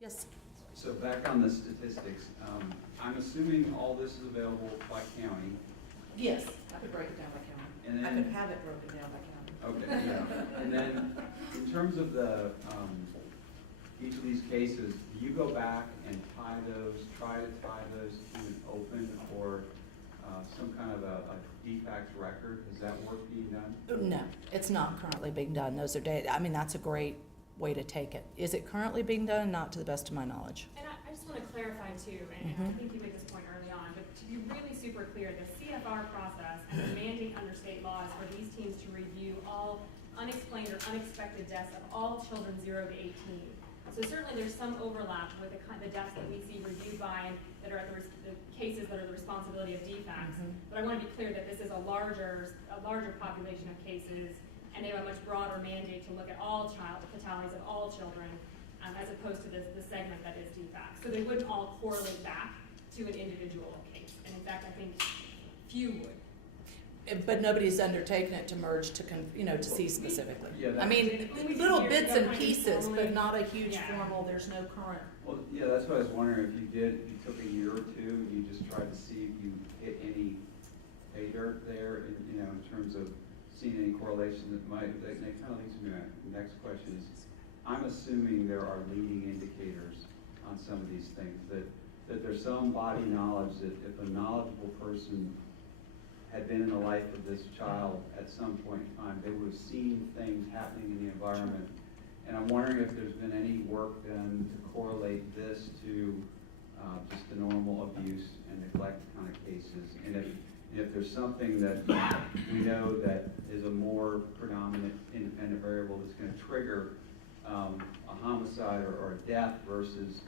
Yes. So back on the statistics, I'm assuming all this is available by county. Yes, I could break it down by county. And I then- could have it broken down by county. Okay, yeah. And then, in terms of the, each of these cases, do you go back and try to tie those to an open or some kind of a defects record? Is that work being done? No, it's not currently being done. Those are data. I mean, that's a great way to take it. Is it currently being done? Not to the best of my knowledge. And I just want to clarify too, and I think you made this point early on, but to be really super clear, the CFR process and the mandate under state law is for these teams to review all unexplained or unexpected deaths of all children 0 to 18. So certainly there's some overlap with the deaths that we see reviewed by that are the cases that are the responsibility of DFACS. But I want to be clear that this is a larger population of cases, and they have a much broader mandate to look at all fatalities of all children, as opposed to the segment that is DFACS. So they wouldn't all correlate back to an individual case. And in fact, I think few would. But nobody's undertaken it to merge to see specifically. Yeah, I mean, little bits and pieces, formally. but not a huge Yeah. formal, there's no current. Well, yeah, that's what I was wondering, if you took a year or two, and you just tried to see if you hit any pay dirt there, in terms of seeing any correlation that kind of leads me to my next question is, I'm assuming there are leading indicators on some of these things, that there's some body knowledge that if a knowledgeable person had been in the life of this child at some point in time, they would have seen things happening in the environment. And I'm wondering if there's been any work done to correlate this to just the normal abuse and neglect kind of cases. And if there's something that we know that is a more predominant independent variable that's going to trigger a homicide or a death versus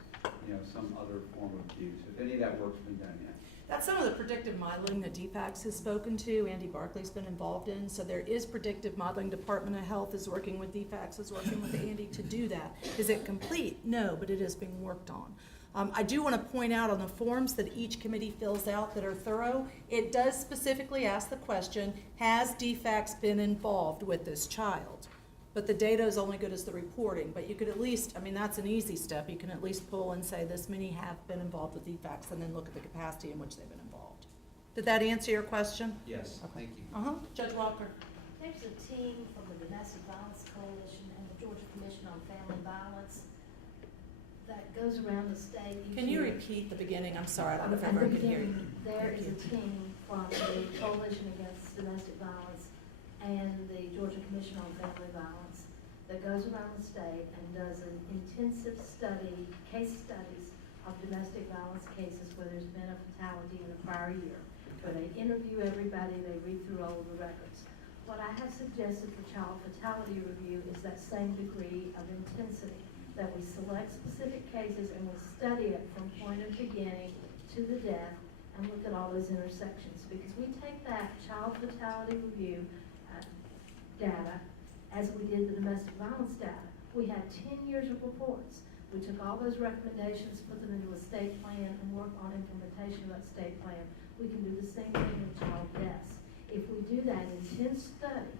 some other form of abuse. If any of that work's been done yet. That's some of the predictive modeling that DFACS has spoken to. Andy Barkley's been involved in. So there is predictive modeling. Department of Health is working with DFACS, is working with Andy to do that. Is it complete? No, but it is being worked on. I do want to point out on the forms that each committee fills out that are thorough, it does specifically ask the question, has DFACS been involved with this child? But the data is only good as the reporting. But you could at least, I mean, that's an easy step. You can at least pull and say this many have been involved with DFACS and then look at the capacity in which they've been involved. Did that answer your question? Yes, thank you. Judge Walker. There's a team from the Domestic Violence Coalition and the Georgia Commission on Family Violence that goes around the state each Can you year. repeat the beginning? I'm sorry, I don't know if At the everyone can hear you. beginning, there is a team from the Coalition Against Domestic Violence and the Georgia Commission on Family Violence that goes around the state and does an intensive case studies of domestic violence cases where there's been a fatality in the prior year, where they interview everybody, they read through all of the records. What I have suggested for child fatality review is that same degree of intensity, that we select specific cases and we study it from point of beginning to the death and look at all those intersections. Because we take that child fatality review data as we did the domestic violence data. We had 10 years of reports. We took all those recommendations, put them into a state plan, and work on implementation of that state plan. We can do the same thing with child deaths. If we do that intense study,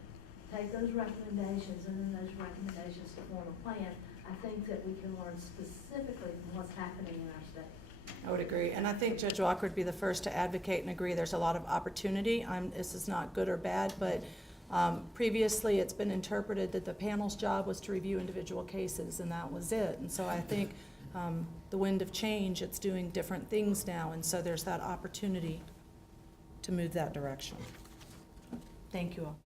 take those recommendations and then those recommendations to form a plan, I think that we can learn specifically from what's happening in our state. I would agree, and I think Judge Walker would be the first to advocate and agree there's a lot of opportunity. This is not good or bad, but previously it's been interpreted that the panel's job was to review individual cases and that was it. And so I think the wind of change, it's doing different things now, and so there's that opportunity to move that direction. Thank you all.